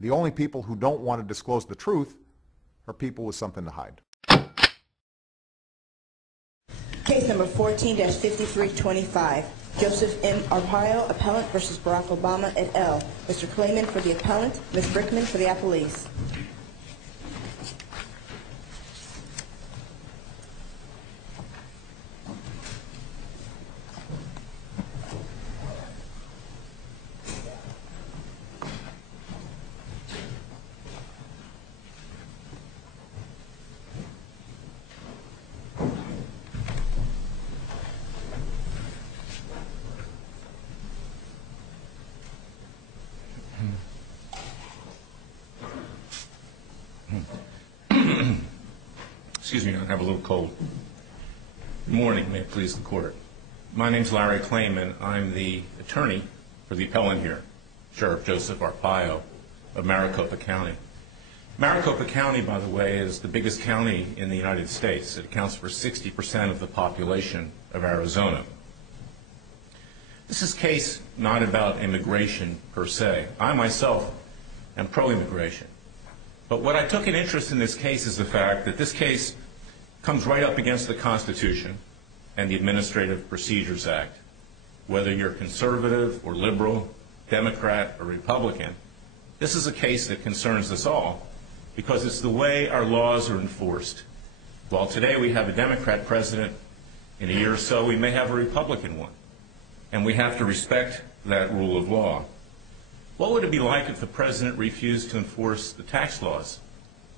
The only people who don't want to disclose the truth are people with something to hide. Case number 14-5325, Joseph M. Arpaio, appellant versus Barack Obama et al. Mr. Clayman for the appellant, Ms. Brickman for the appellees. Excuse me, I have a little cold. Good morning, may it please the court. My name's Larry Clayman. I'm the attorney for the appellant here, Sheriff Joseph Arpaio of Maricopa County. Maricopa County, by the way, is the biggest county in the United States. It accounts for 60% of the population of Arizona. This is a case not about immigration per se. I myself am pro-immigration. But what I took an interest in this case is the fact that this case comes right up against the Constitution and the Administrative Procedures Act. Whether you're conservative or liberal, Democrat or Republican, this is a case that concerns us all because it's the way our laws are enforced. While today we have a Democrat president, in a year or so we may have a Republican one. And we have to respect that rule of law. What would it be like if the president refused to enforce the tax laws,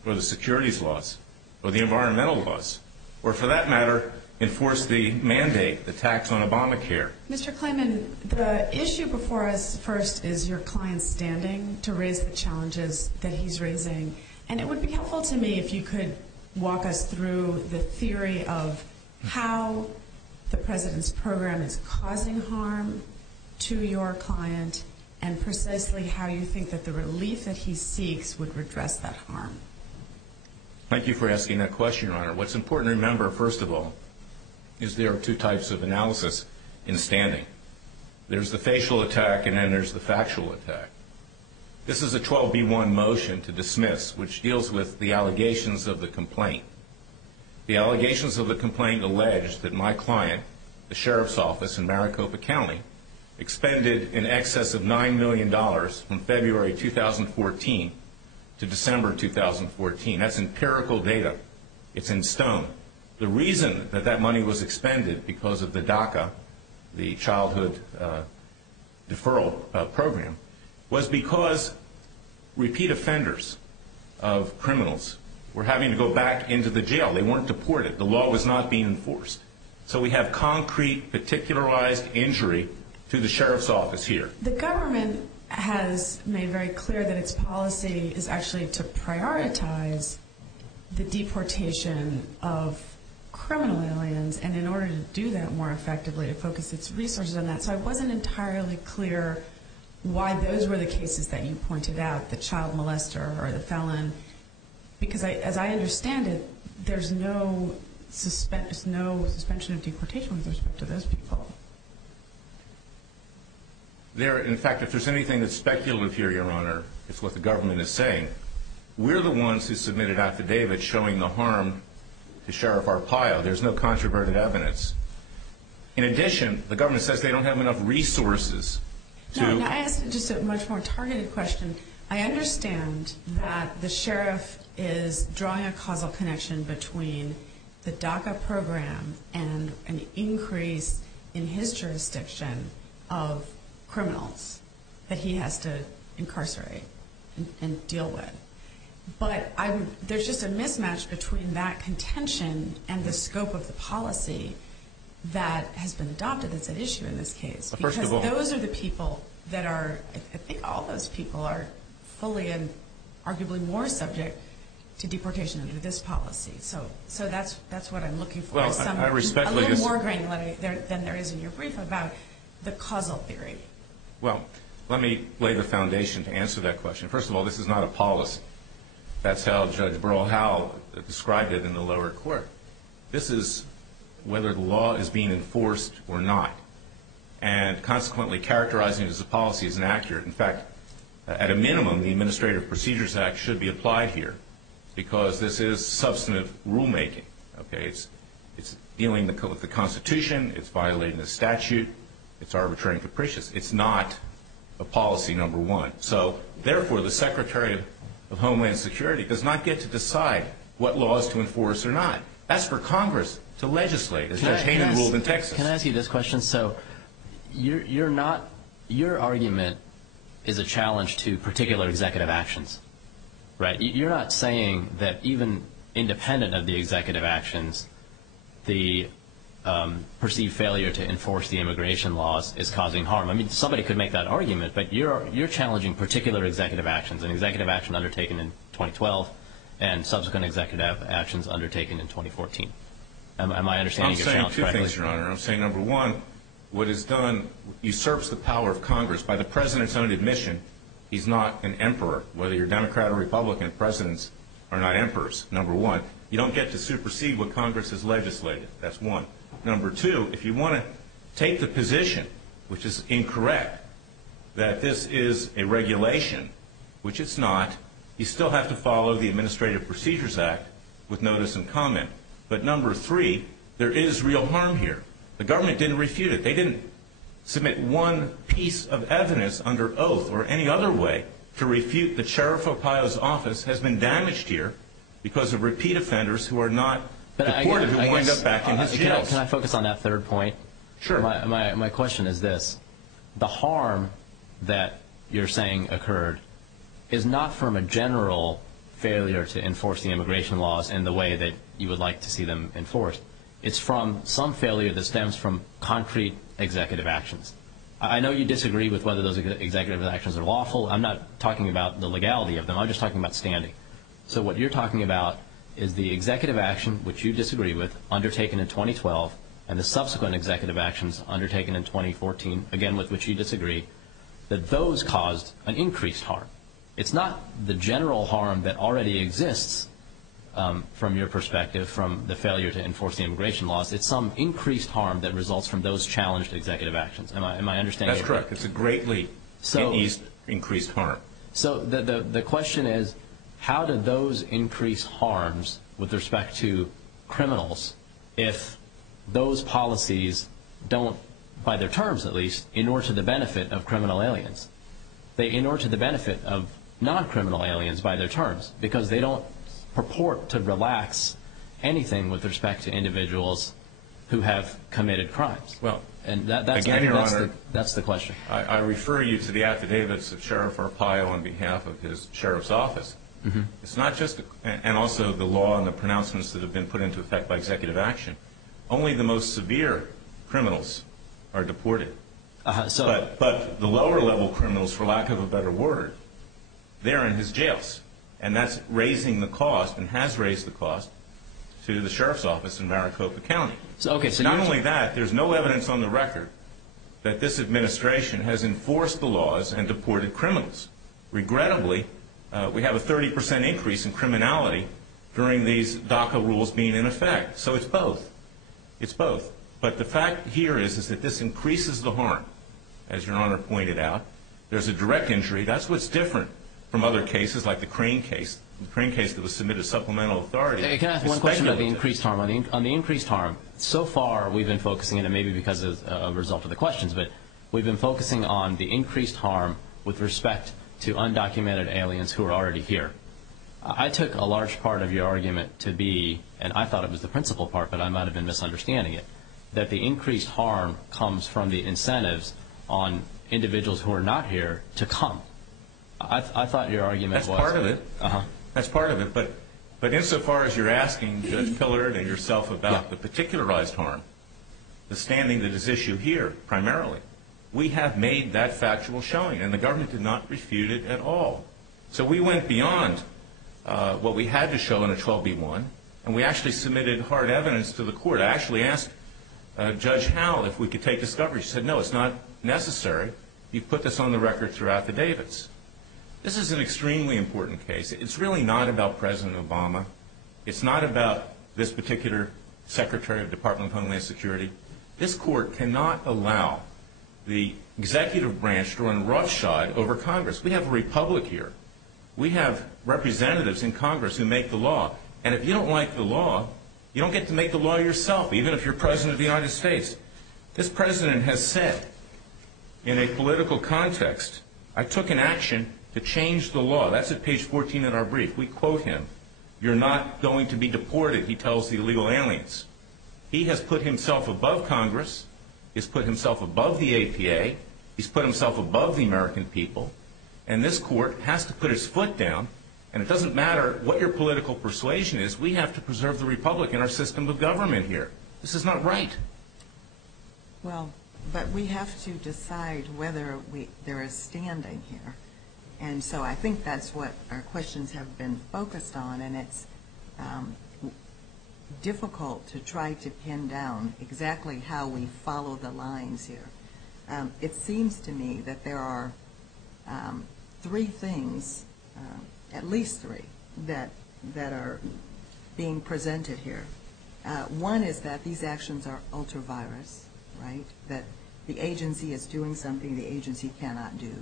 or the securities laws, or the environmental laws, or for that matter, enforce the mandate, the tax on Obamacare? Mr. Clayman, the issue before us first is your client's standing to raise the challenges that he's raising. And it would be helpful to me if you could walk us through the theory of how the president's program is causing harm to your client and precisely how you think that the relief that he seeks would redress that harm. Thank you for asking that question, Your Honor. What's important to remember, first of all, is there are two types of analysis in standing. There's the facial attack and then there's the factual attack. This is a 12B1 motion to dismiss, which deals with the allegations of the complaint. The allegations of the complaint allege that my client, the sheriff's office in Maricopa County, expended in excess of $9 million from February 2014 to December 2014. That's empirical data. It's in stone. The reason that that money was expended because of the DACA, the Childhood Deferral Program, was because repeat offenders of criminals were having to go back into the jail. They weren't deported. The law was not being enforced. So we have concrete, particularized injury to the sheriff's office here. The government has made very clear that its policy is actually to prioritize the deportation of criminal aliens, and in order to do that more effectively, to focus its resources on that. So I wasn't entirely clear why those were the cases that you pointed out, the child molester or the felon, because as I understand it, there's no suspension of deportation with respect to those people. In fact, if there's anything that's speculative here, Your Honor, it's what the government is saying. We're the ones who submitted affidavits showing the harm to Sheriff Arpaio. There's no controverted evidence. In addition, the government says they don't have enough resources to... No, I asked just a much more targeted question. I understand that the sheriff is drawing a causal connection between the DACA program and an increase in his jurisdiction of criminals that he has to incarcerate and deal with. But there's just a mismatch between that contention and the scope of the policy that has been adopted that's at issue in this case. Because those are the people that are, I think all those people are fully and arguably more subject to deportation under this policy. So that's what I'm looking for. Well, I respectfully a little more granular than there is in your brief about the causal theory. Well, let me lay the foundation to answer that question. First of all, this is not a policy. That's how Judge Burrell Howell described it in the lower court. This is whether the law is being enforced or not. And consequently, characterizing it as a policy is inaccurate. In fact, at a minimum, the Administrative Procedures Act should be applied here because this is substantive rulemaking. Okay, it's dealing with the Constitution, it's violating the statute, it's arbitrary and capricious. It's not a policy, number one. So, therefore, the Secretary of Homeland Security does not get to decide what laws to enforce or not. That's for Congress to legislate, as Judge Hayden ruled in Texas. Can I ask you this question? So, your argument is a challenge to particular executive actions, right? You're not saying that even independent of the executive actions, the perceived failure to enforce the immigration laws is causing harm. I mean, somebody could make that argument, but you're challenging particular executive actions, an executive action undertaken in 2012 and subsequent executive actions undertaken in 2014. Am I understanding your challenge correctly? I'm saying two things, Your Honor. I'm saying, number one, what is done usurps the power of Congress. By the President's own admission, he's not an emperor. Whether you're Democrat or Republican, presidents are not emperors, number one. You don't get to supersede what Congress has legislated. That's one. Number two, if you want to take the position, which is incorrect, that this is a regulation, which it's not, you still have to follow the Administrative Procedures Act with notice and comment. But number three, there is real harm here. The government didn't refute it. They didn't submit one piece of evidence under oath or any other way to refute that Sheriff Arpaio's office has been damaged here because of repeat offenders who are not deported, who wind up back in his jails. Can I focus on that third point? Sure. My question is this. The harm that you're saying occurred is not from a general failure to enforce the immigration laws in the way that you would like to see them enforced. It's from some failure that stems from concrete executive actions. I know you disagree with whether those executive actions are lawful. I'm not talking about the legality of them. I'm just talking about standing. So what you're talking about is the executive action, which you disagree with, undertaken in 2012, and the subsequent executive actions undertaken in 2014, again with which you disagree, that those caused an increased harm. It's not the general harm that already exists from your perspective from the failure to enforce the immigration laws. It's some increased harm that results from those challenged executive actions. Am I understanding? That's correct. It's a greatly increased harm. So the question is, how do those increased harms with respect to criminals, if those policies don't, by their terms at least, inure to the benefit of criminal aliens? They inure to the benefit of non-criminal aliens by their terms because they don't purport to relax anything with respect to individuals who have committed crimes. Well, and that's the question. I refer you to the affidavits of Sheriff Arpaio on behalf of his sheriff's office. Mm-hmm. It's not just, and also the law and the pronouncements that have been put into effect by executive action. Only the most severe criminals are deported. But the lower level criminals, for lack of a better word, they're in his jails. And that's raising the cost, and has raised the cost, to the sheriff's office in Maricopa County. So not only that, there's no evidence on the record that this administration has enforced the laws and deported criminals. Regrettably, we have a 30% increase in criminality during these DACA rules being in effect. So it's both. It's both. But the fact here is that this increases the harm, as Your Honor pointed out. There's a direct injury. That's what's different from other cases like the Crane case. The Crane case that was submitted to supplemental authority. Can I ask one question about the increased harm? On the increased harm, so far we've been focusing, and maybe because of a result of the questions, but we've been focusing on the increased harm with respect to undocumented aliens who are already here. I took a large part of your argument to be, and I thought it was the principal part, but I might have been misunderstanding it, that the increased harm comes from the incentives on individuals who are not here to come. I thought your argument was... That's part of it. That's part of it. But insofar as you're asking Judge Pillard and yourself about the particularized harm, the standing that is issued here primarily, we have made that factual showing, and the government did not refute it at all. So we went beyond what we had to show in a 12b-1, and we actually submitted hard evidence to the court. I actually asked Judge Howell if we could take discovery. She said, no, it's not necessary. You've put this on the record through affidavits. This is an extremely important case. It's really not about President Obama. It's not about this particular Secretary of Department of Homeland Security. This court cannot allow the executive branch to run roughshod over Congress. We have a republic here. We have representatives in Congress who make the law. And if you don't like the law, you don't get to make the law yourself, even if you're President of the United States. This president has said, in a political context, I took an action to change the law. That's at page 14 in our brief. We quote him. You're not going to be deported, he tells the illegal aliens. He has put himself above Congress. He's put himself above the APA. He's put himself above the American people. And this court has to put its foot down. And it doesn't matter what your political persuasion is. We have to preserve the republic in our system of government here. This is not right. Well, but we have to decide whether there is standing here. And so I think that's what our questions have been focused on, and it's difficult to try to pin down exactly how we follow the lines here. It seems to me that there are three things, at least three, that are being presented here. One is that these actions are ultra-virus, right? That the agency is doing something the agency cannot do.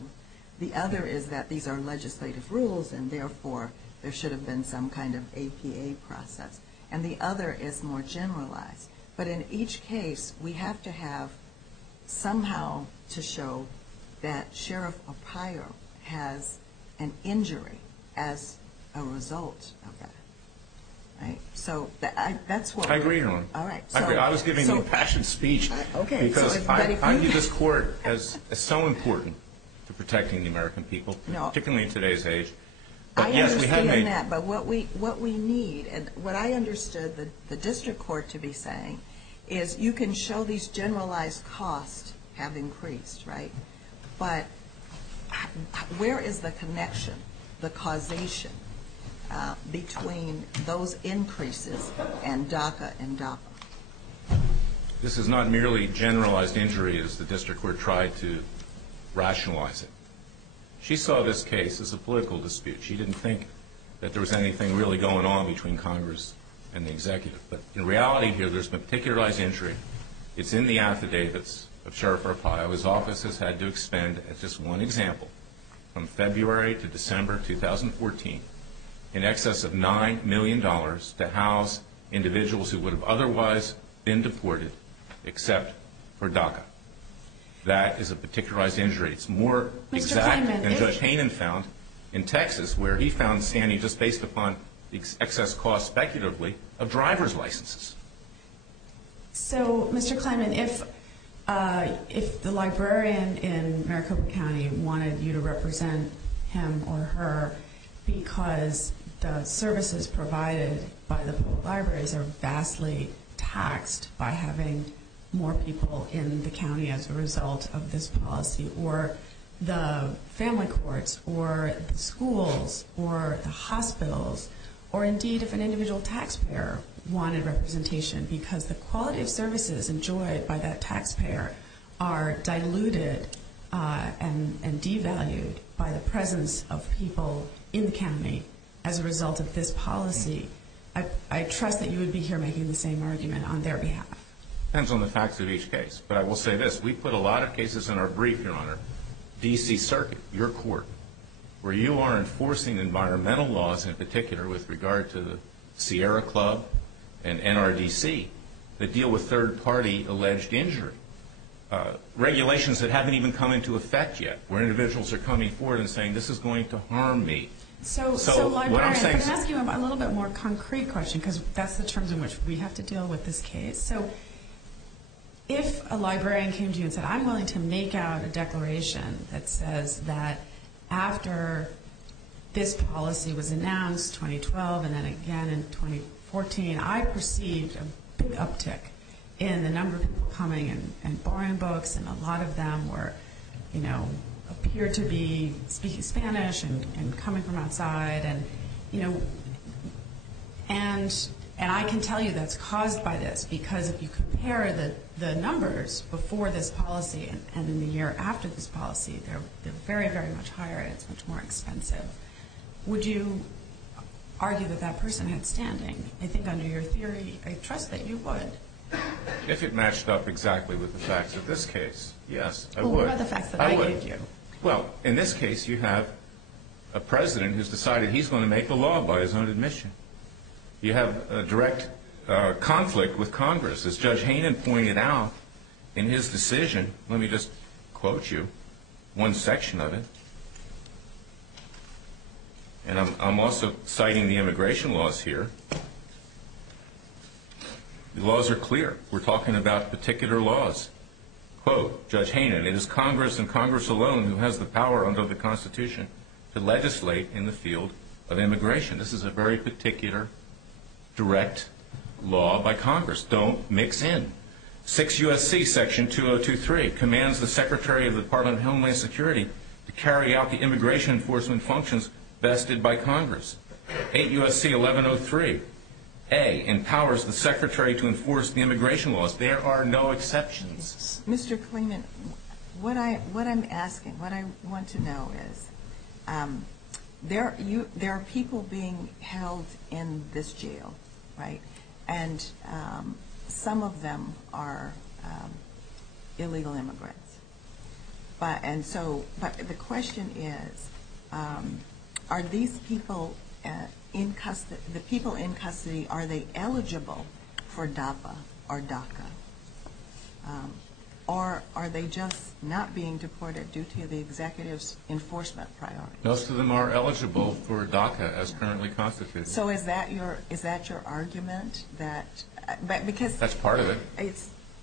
The other is that these are legislative rules, and therefore there should have been some kind of APA process. And the other is more generalized. But in each case, we have to have somehow to show that Sheriff Arpaio has an injury as a result of that. Right? So that's what I agree, Your Honor. All right. I agree. I was giving an impassioned speech because I view this court as so important to protecting the American people, particularly in today's age. But I yes, understand we have made that, but what we need, and what I understood the district court to be saying, is you can show these generalized costs have increased, right? But where is the connection, the causation between those increases and DACA and DAPA? This is not merely generalized injury as the district court tried to rationalize it. She saw this case as a political dispute. She didn't think that there was anything really going on between Congress and the executive. But in reality here, there's been particularized injury. It's in the affidavits of Sheriff Arpaio. His office has had to expend, as just one example, from February to December 2014, in excess of $9 million to house individuals who would have otherwise been deported except for DACA. That is a particularized injury. It's more exact than Judge Hainan found in Texas, where he found standing just based upon the excess cost speculatively of driver's licenses. So, Mr. Kleinman, if the librarian in Maricopa County wanted you to represent him or her because the services provided by the public libraries are vastly taxed by having more people in the county as a result of this policy, or the family courts, or the schools, or the hospitals, or indeed if an individual taxpayer wanted representation because the quality of services enjoyed by that taxpayer are diluted and devalued by the presence of people in the county as a result of this policy, I trust that you would be here making the same argument on their behalf. Depends on the facts of each case. But I will say this. We put a lot of cases in our brief, Your Honor, D.C. Circuit, your court, where you are enforcing environmental laws in particular with regard to the Sierra Club and NRDC that deal with third-party alleged injury. Regulations that haven't even come into effect yet, where individuals are coming forward and saying, this is going to harm me. So librarian, can I ask you a little bit more concrete question, because that's the terms in which we have to deal with this case. So if a librarian came to you and said, I'm willing to make out a declaration that says that after this policy was announced, 2012, and then again in 2014, I perceived a big uptick in the number of people coming and borrowing books, and a lot of them were, appeared to be speaking Spanish and coming from outside, and I can tell you that's caused by this, because if you compare the numbers before this policy and in the year after this policy, they're very, very much higher, and it's much more expensive. Would you argue that that person had standing? I think under your theory, I trust that you would. If it matched up exactly with the facts of this case, yes, I Well, would. what about the facts that I would. gave you? Well, in this case, you have a president who's decided he's going to make the law by his own admission. You have a direct conflict with Congress. As Judge Hainan pointed out in his decision, let me just quote you one section of it. And I'm also citing the immigration laws here. The laws are clear. We're talking about particular laws. Quote, Judge Hainan, it is Congress and Congress alone who has the power under the Constitution to legislate in the field of immigration. This is a very particular, direct law by Congress. Don't mix in. 6 U.S.C. Section 2023 commands the Secretary of the Department of Homeland Security to carry out the immigration enforcement functions vested by Congress. 8 U.S.C. 1103 A empowers the Secretary to enforce the immigration laws. There are no exceptions. Mr. Klayman, what I'm asking, what I want to know is, there are people being held in this jail, right? And some of them are illegal immigrants. But the question is, are these people in custody? The people in custody, are they eligible for DAPA or DACA? Or are they just not being deported due to the executive's enforcement priorities? Most of them are eligible for DACA as currently constituted. So is that your argument that because That's part of it.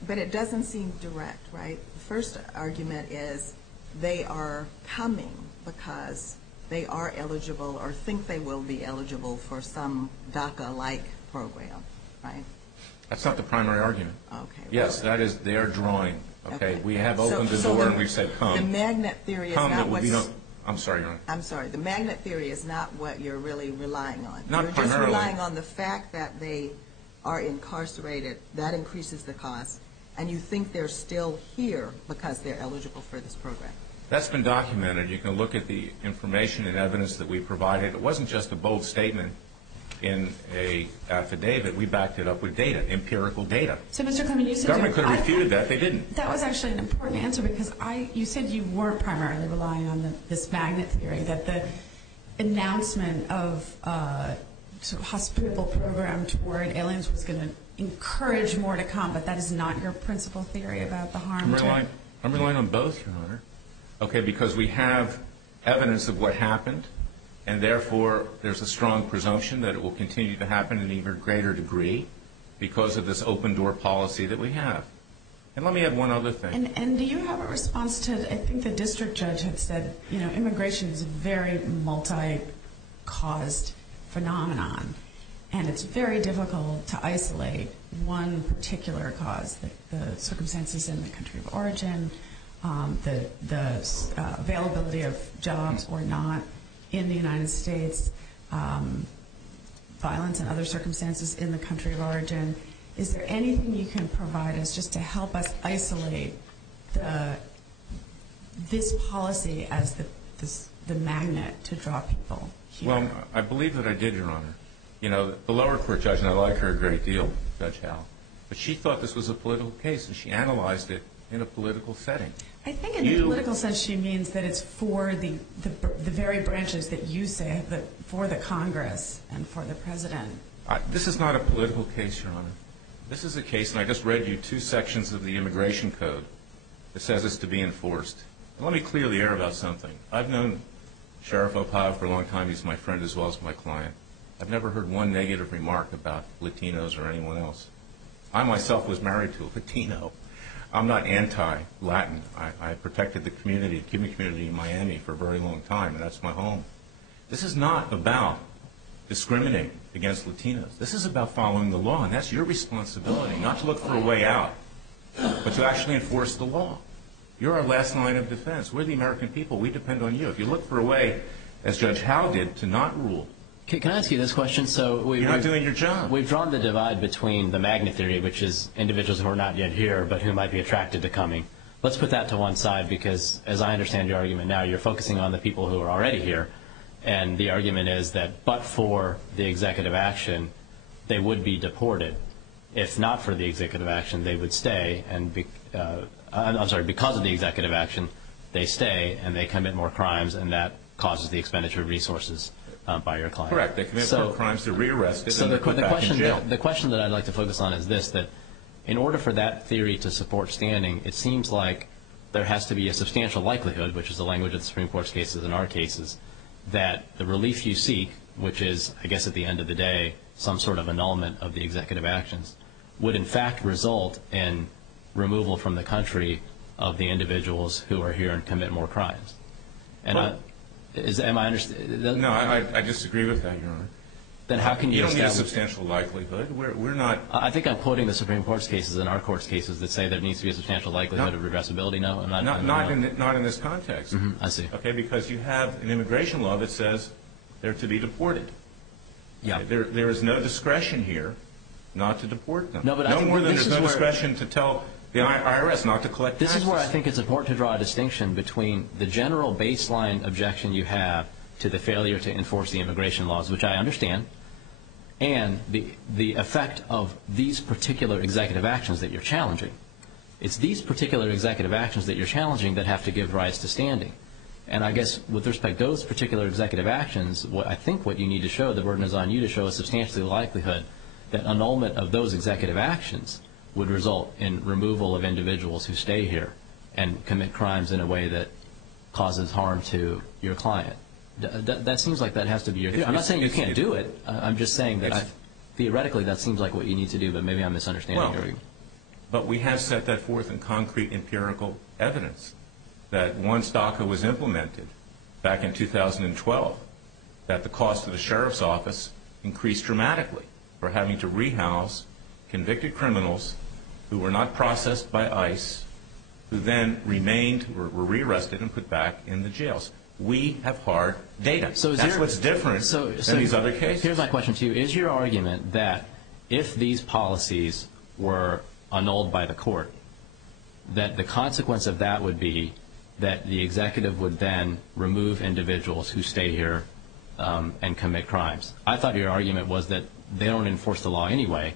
But it doesn't seem direct, right? The first argument is they are coming because they are eligible or think they will be eligible for some DACA-like program, right? That's not the primary argument. Okay. Yes, that is their drawing. Okay, we have opened the So door and we've said come. The magnet theory is Come, not that will what's... be no. I'm sorry, Your Honor. I'm sorry. The magnet theory is not what you're really relying on. Not You're just primarily. relying on the fact that they are incarcerated. That increases the cost. And you think they're still here because they're eligible for this program. That's been documented. You can look at the information and evidence that we provided. It wasn't just a bold statement in a affidavit. We backed it up with data, empirical data. So, Mr. Clement, you said... Government could have refuted that. They didn't. That was actually an important answer because you said you weren't primarily relying on this magnet theory, that the announcement of sort of hospitable program toward aliens was going to encourage more to come, but that is not your principal theory about the harm I'm relying on both, Your Honor. Okay, because we have evidence of what happened, and therefore there's a strong presumption that it will continue to happen in an even greater degree because of this open door policy that we have. And let me add one other thing. And do you have a response to, I think the district judge had said, immigration is a very multi-caused phenomenon, and it's very difficult to isolate one particular cause, the circumstances in the country of origin, the availability of jobs or not in the United States, violence and other circumstances in the country of origin. Is there anything you can provide us just to help us isolate this policy as the magnet to draw people here? Well, I believe that I did, Your Honor. The lower court judge, and I like her a great deal, Judge Howell, but she thought this was a political case, and she analyzed it in a political setting. I think in the political sense she means that it's for the very branches that you say, for the Congress and for the President. This is not a political case, Your Honor. This is a case, and I just read you 2 sections of the Immigration Code that says it's to be enforced. And let me clear the air about something. I've known Sheriff Arpaio for a long time. He's my friend as well as my client. I've never heard one negative remark about Latinos or anyone else. I myself was married to a Latino. I'm not anti-Latin. I protected the community, the Cuban community in Miami for a very long time, and that's my home. This is not about discriminating against Latinos. This is about following the law, and that's your responsibility, not to look for a way out, but to actually enforce the law. You're our last line of defense. We're the American people. We depend on you. If you look for a way, as Judge Howe did, to not rule, Can I ask you this question? you're not doing your job. We've drawn the divide between the magnet theory, which is individuals who are not yet here but who might be attracted to coming. Let's put that to one side because, as I understand your argument now, you're focusing on the people who are already here, and the argument is that but for the executive action, they would be deported. if not for the executive action, they would stay, and because of the executive action, they stay and they commit more crimes, and that causes the expenditure of resources by your client. Correct. They commit more crimes, they're rearrested, and they're put back in jail. The question that I'd like to focus on is this, that in order for that theory to support standing, it seems like there has to be a substantial likelihood, which is the language of the Supreme Court's cases and our cases, that the relief you seek, which is, I guess at the end of the day, some sort of annulment of the executive actions, would in fact result in removal from the country of the individuals who are here and commit more crimes. And am I understanding? No, I disagree with that, Your Honor. Then how can you don't need a establish substantial likelihood. We're not. I think I'm quoting the Supreme Court's cases and our court's cases that say there needs to be a substantial likelihood of redressability. No, not in this context. I see. Okay, because you have an immigration law that says they're to be deported. Yeah. There is no discretion here not to deport them. No, but I think more than this there's is no where discretion to tell the IRS not to collect taxes. This is where I think it's important to draw a distinction between the general baseline objection you have to the failure to enforce the immigration laws, which I understand, and the effect of these particular executive actions that you're challenging. It's these particular executive actions that you're challenging that have to give rise to standing. And I guess with respect to those particular executive actions, I think what you need to show, the burden is on you to show a substantial likelihood that annulment of those executive actions would result in removal of individuals who stay here and commit crimes in a way that causes harm to your client. That seems like that has to be your theory. I'm not saying you can't do it. I'm just saying that theoretically that seems like what you need to do, but maybe I'm misunderstanding your argument. But we have set that forth in concrete empirical evidence that once DACA was implemented back in 2012, that the cost of the sheriff's office increased dramatically for having to rehouse convicted criminals who were not processed by ICE, who then were rearrested and put back in the jails. We have hard data. So that's what's different than these other cases. Here's my question to you. Is your argument that if these policies were annulled by the court, that the consequence of that would be that the executive would then remove individuals who stay here and commit crimes? I thought your argument was that they don't enforce the law anyway,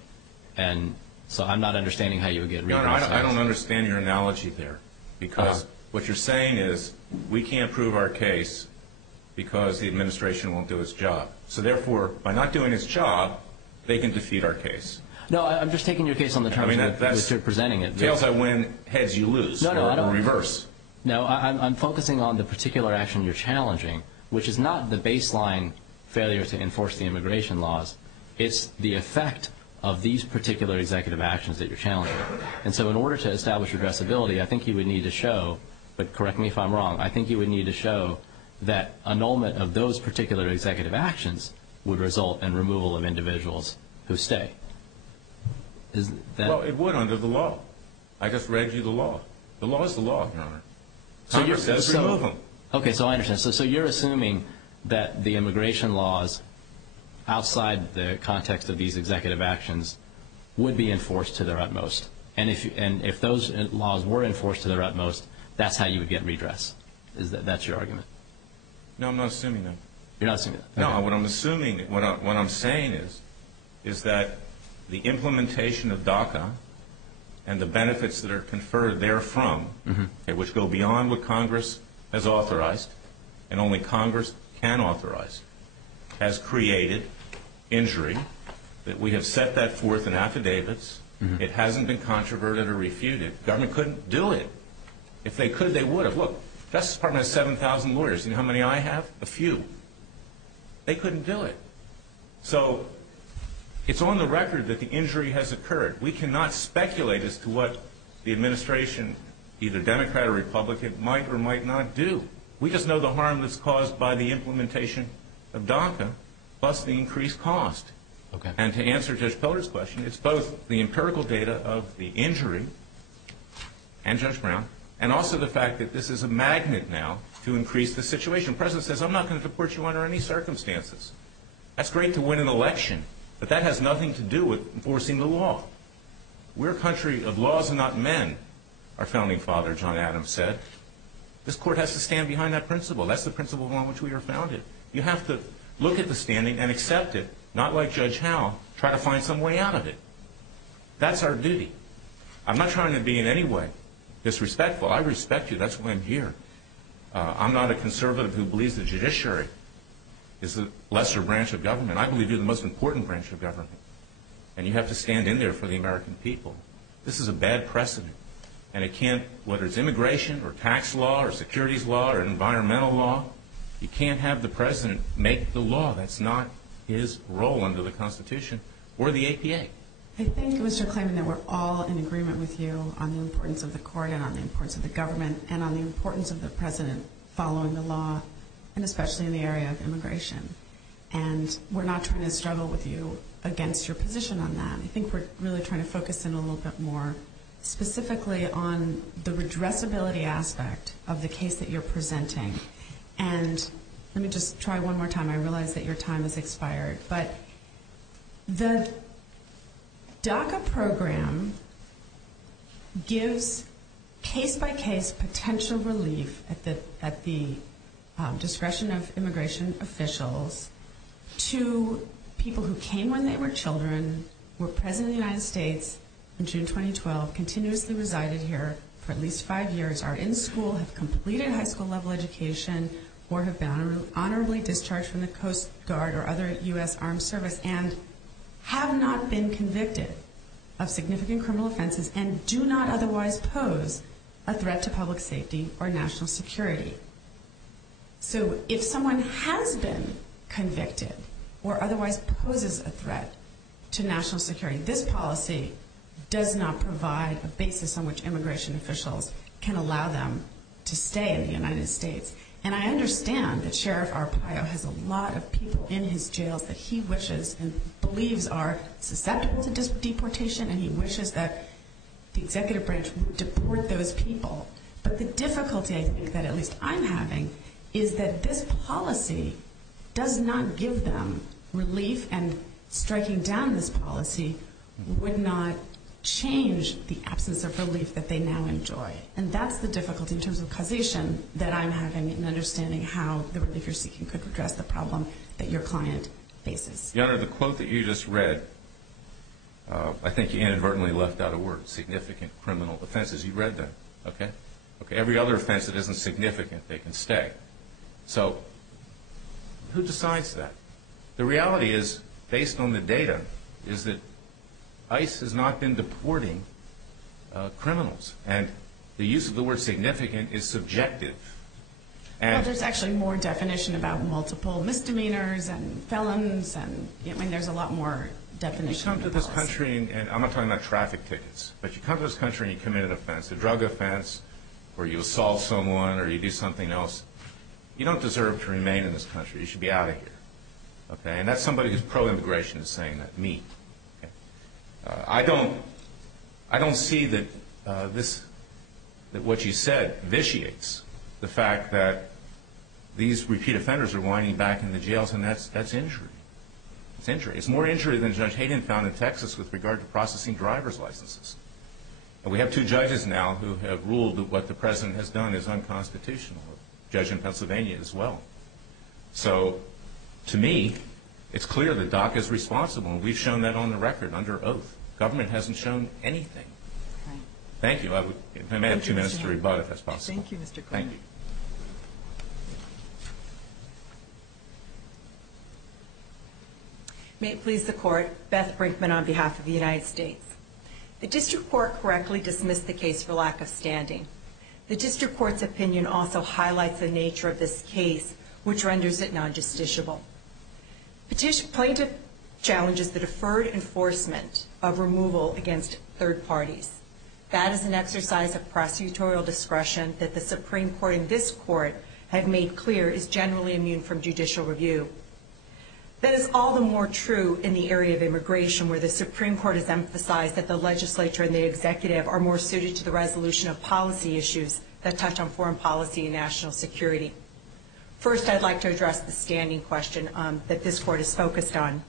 and so I'm not understanding how you would get redress. I don't understand your analogy there, because what you're saying is we can't prove our case because the administration won't do its job. So therefore, by not doing its job, they can defeat our case. No, I'm just taking your case on the terms which you're presenting it. Tails I win, heads you lose, or reverse. No, I'm focusing on the particular action you're challenging, which is not the baseline failure to enforce the immigration laws. It's the effect of these particular executive actions that you're challenging. And so in order to establish redressability, I think you would need to show, but correct me if I'm wrong, I think you would need to show that annulment of those particular executive actions would result in removal of individuals who stay. Well, it would under the law. I just read you the law. The law is the law, Your Honor. Congress says remove them. Okay, so I understand. So you're assuming that the immigration laws outside the context of these executive actions would be enforced to their utmost. And if those laws were enforced to their utmost, that's how you would get redress. That's your argument? No, I'm not assuming that. You're not assuming that? No, Okay. what I'm assuming, what I'm saying is that the implementation of DACA and the benefits that are conferred therefrom, which go beyond what Congress has authorized, and only Congress can authorize, has created injury, that we have set that forth in affidavits. It hasn't been controverted or refuted. Government couldn't do it. If they could, they would have. Look, Justice Department has 7,000 lawyers. You know how many I have? A few. They couldn't do it. So it's on the record that the injury has occurred. We cannot speculate as to what the administration, either Democrat or Republican, might or might not do. We just know the harm that's caused by the implementation of DACA plus the increased cost. Okay. And to answer Judge Pillar's question, it's both the empirical data of the injury, and Judge Brown, and also the fact that this is a magnet now to increase the situation. The President says, I'm not going to deport you under any circumstances. That's great to win an election, but that has nothing to do with enforcing the law. We're a country of laws and not men, our founding father, John Adams, said. This court has to stand behind that principle. That's the principle on which we are founded. You have to look at the standing and accept it, not like Judge Howe, try to find some way out of it. That's our duty. I'm not trying to be in any way disrespectful. I respect you. That's why I'm here. I'm not a conservative who believes the judiciary is the lesser branch of government. I believe you're the most important branch of government. And you have to stand in there for the American people. This is a bad precedent. And it can't, whether it's immigration or tax law or securities law or environmental law, you can't have the president make the law. That's not his role under the Constitution or the APA. I think, Mr. Klayman, that we're all in agreement with you on the importance of the court and on the importance of the government and on the importance of the president following the law, and especially in the area of immigration. And we're not trying to struggle with you against your position on that. I think we're really trying to focus in a little bit more specifically on the redressability aspect of the case that you're presenting. And let me just try one more time. I realize that your time has expired. But the DACA program gives case-by-case potential relief at the discretion of immigration officials to people who came when they were children, were present in the United States in June 2012, continuously resided here for at least 5 years, are in school, have completed high school level education, or have been honorably discharged from the Coast Guard or other U.S. Armed Service, and have not been convicted of significant criminal offenses and do not otherwise pose a threat to public safety or national security. So if someone has been convicted or otherwise poses a threat to national security, this policy does not provide a basis on which immigration officials can allow them to stay in the United States. And I understand that Sheriff Arpaio has a lot of people in his jails that he wishes and believes are susceptible to deportation, and he wishes that the executive branch would deport those people. But the difficulty, I think, that at least I'm having is that this policy does not give them relief, and striking down this policy would not change the absence of relief that they now enjoy. And that's the difficulty in terms of causation that I'm having in understanding how the relief you're seeking could address the problem that your client faces. Your Honor, the quote that you just read, I think you inadvertently left out a word, significant criminal offenses. You read that, okay? Okay, every other offense that isn't significant, they can stay. So who decides that? The reality is, based on the data, is that ICE has not been deporting criminals, and the use of the word significant is subjective. Well, there's actually more definition about multiple misdemeanors and felons, and I mean, there's a lot more definition. You come to this country, and I'm not talking about traffic tickets, but you come to this country and you commit an offense, a drug offense, or you assault someone, or you do something else. You don't deserve to remain in this country. You should be out of here. Okay, and that's somebody who's pro-immigration is saying that. Me. Okay. I don't see that that what you said vitiates the fact that these repeat offenders are winding back in the jails, and that's injury. It's injury. It's more injury than Judge Hayden found in Texas with regard to processing driver's licenses. And we have 2 judges now who have ruled that what the president has done is unconstitutional. A judge in Pennsylvania as well. So, to me, it's clear that DACA is responsible, and we've shown that on the record under oath. Government hasn't shown anything. Right. Thank you. I may have 2 minutes to rebut if that's possible. Thank you, Mr. Klayman. Thank you. May it please the Court, Beth Brinkman on behalf of the United States. The District Court correctly dismissed the case for lack of standing. The District Court's opinion also highlights the nature of this case, which renders it non-justiciable. Plaintiff challenges the deferred enforcement of removal against third parties. That is an exercise of prosecutorial discretion that the Supreme Court and this Court have made clear is generally immune from judicial review. That is all the more true in the area of immigration, where the Supreme Court has emphasized that the legislature and the executive are more suited to the resolution of policy issues that touch on foreign policy and national security. First, I'd like to address the standing question that this Court is focused on.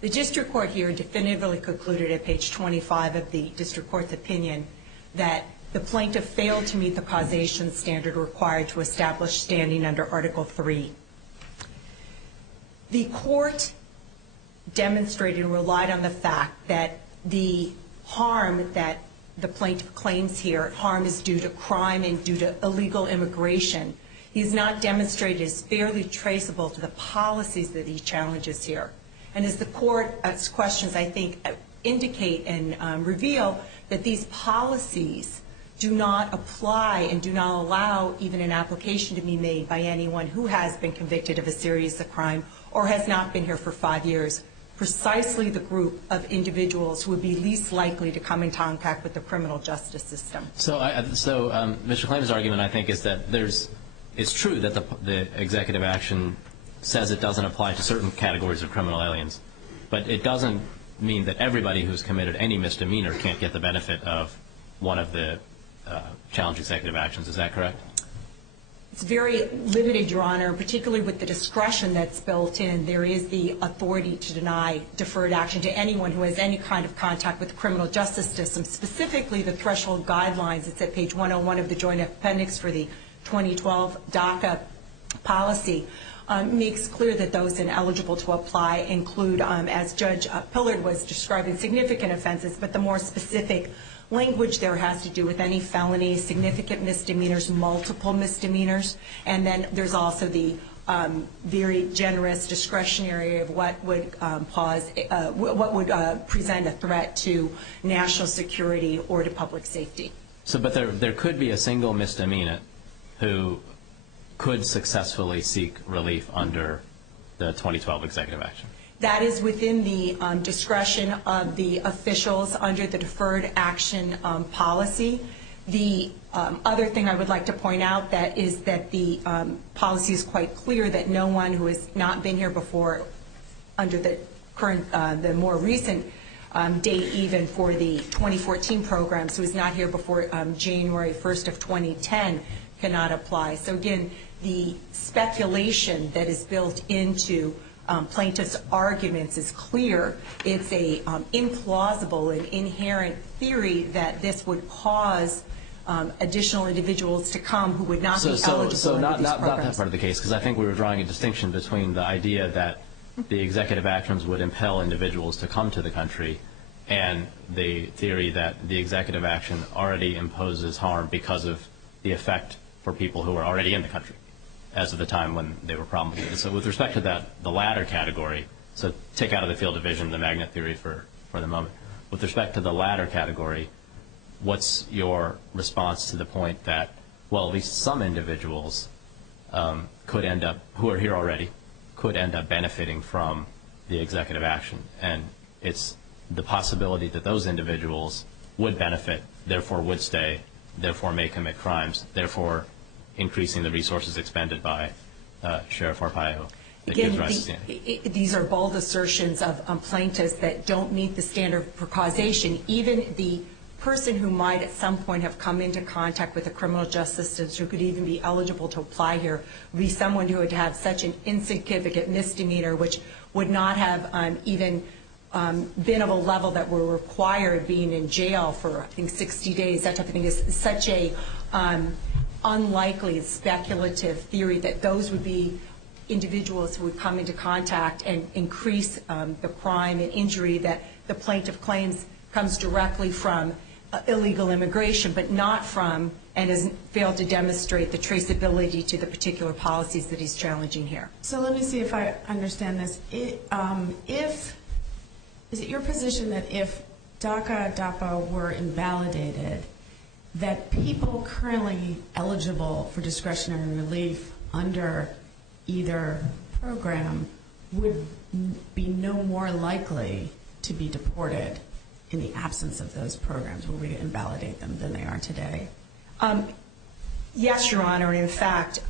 The District Court here definitively concluded at page 25 of the District Court's opinion that the plaintiff failed to meet the causation standard required to establish standing under Article 3. The Court demonstrated and relied on the fact that the harm that the plaintiff claims here, harm is due to crime and due to illegal immigration, he's not demonstrated as fairly traceable to the policies that he challenges here. And as the court's questions, I think, indicate and reveal that these policies do not apply and do not allow even an application to be made by anyone who has been convicted of a serious crime or has not been here for 5 years, precisely the group of individuals who would be least likely to come in contact with the criminal justice system. So Mr. Klayman's argument, I think, is that it's true that the executive action says it doesn't apply to certain categories of criminal aliens, but it doesn't mean that everybody who's committed any misdemeanor can't get the benefit of one of the challenge executive actions. Is that correct? It's very limited, Your Honor, particularly with the discretion that's built in. There is the authority to deny deferred action to anyone who has any kind of contact with the criminal justice system. Specifically, the threshold guidelines, it's at page 101 of the joint appendix for the 2012 DACA policy, makes clear that those ineligible to apply include, as Judge Pillard was describing, significant offenses, but the more specific language there has to do with any felonies, significant misdemeanors, multiple misdemeanors, and then there's also the very generous discretionary of what would present a threat to national security or to public safety. So, but there could be a single misdemeanor who could successfully seek relief under the 2012 executive action. That is within the discretion of the officials under the deferred action policy. The other thing I would like to point out is that the policy is quite clear that no one who has not been here before under the current, the more recent date even for the 2014 programs, who is not here before January 1st of 2010 cannot apply. So again, the speculation that is built into plaintiff's arguments is clear. It's a implausible and inherent theory that this would cause additional individuals to come who would not be eligible under these programs. Not that part of the case, because I think we were drawing a distinction between the idea that the executive actions would impel individuals to come to the country and the theory that the executive action already imposes harm because of the effect for people who are already in the country as of the time when they were promulgated. So with respect to that, the latter category, so take out of the field of vision the magnet theory for the moment. With respect to the latter category, what's your response to the point that, well, at least some individuals could end up, who are here already, could end up benefiting from the executive action, and it's the possibility that those individuals would benefit, therefore would stay, therefore may commit crimes, therefore increasing the resources expended by Sheriff Arpaio. Again, these are bold assertions of plaintiffs that don't meet the standard for causation. Even the person who might at some point have come into contact with the criminal justice system who could even be eligible to apply here would be someone who would have such an insignificant misdemeanor which would not have even been of a level that were required being in jail for, I think, 60 days, that type of thing. Is such a unlikely speculative theory that those would be individuals who would come into contact and increase the crime and injury that the plaintiff claims comes directly from illegal immigration, but not from and has failed to demonstrate the traceability to the particular policies that he's challenging here. So let me see if I understand this. Is it your position that if DACA were invalidated, that people currently eligible for discretionary relief under either program would be no more likely to be deported in the absence of those programs where we invalidate them than they are today? Yes, Your Honor. In fact,